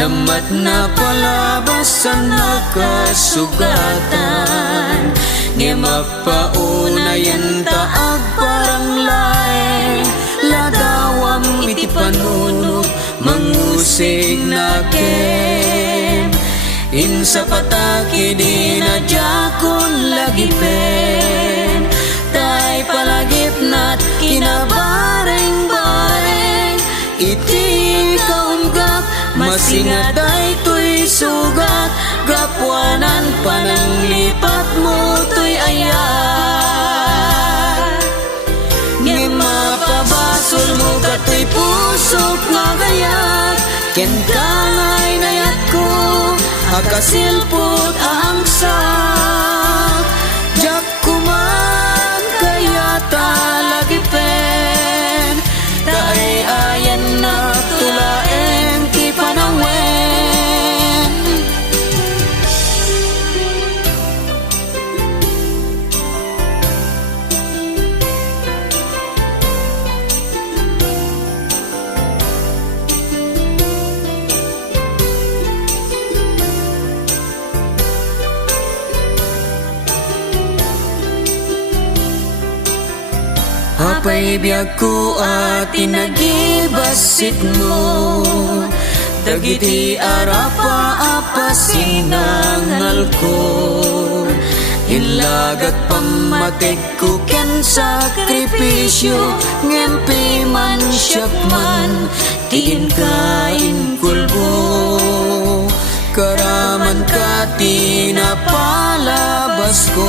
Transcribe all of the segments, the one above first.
lamat na palabas sa nakasugatan. Nga mapaunayan taag parang laeng, ladawam iti panuno mangusig na kem. Insa pataki di na jakon lagi pen, tay palagip nat kinabareng-bareng. Iti kaunggap masingaday to'y sugat, gapuanan pananglipat mo to'y ayat. Nga mapabasol mo kato'y pusok nga gayat, ken kangay nayat ko akasilpot ang sak. Jak kuman kaya talagi pen, taay ayan na tulaeng ti panangwen. Apay biyag ko at tinagibasit mo, dagiti arapa apasinangal ko. Ilagat pamatig ko ken sakripisyo, ngempi man siyak man tiin kain kulbo. Karaman ka tinapalabas ko,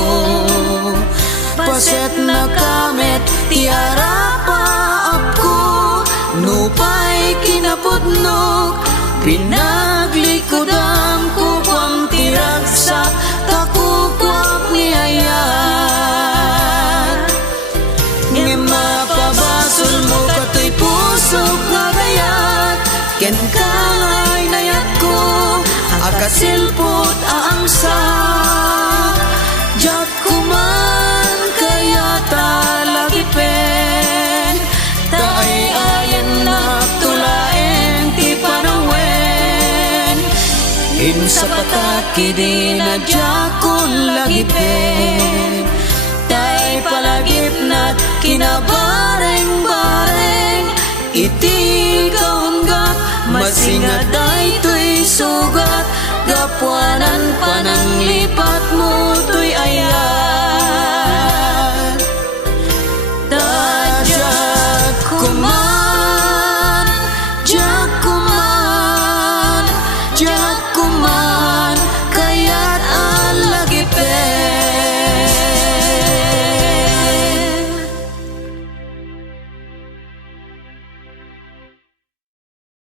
paset na kamet tiara paap ko. Nupay kinapudnog pinaglikudam ko, kwam tiragsak takukwap ni ayat. Nga mapabasol mo kato'y pusok nga gayat, ken kangay nayat ko akasilpot ang sak. Jak kuman kaya talagi pen, taay ayan na tulaeng ti panangwen. Insa pataki di na jakon lagi pen, taay palagip na't kinabareng-bareng. Iti kaunggap masingaday to'y sugat, gapuanan pananglipat mo to'y ayat.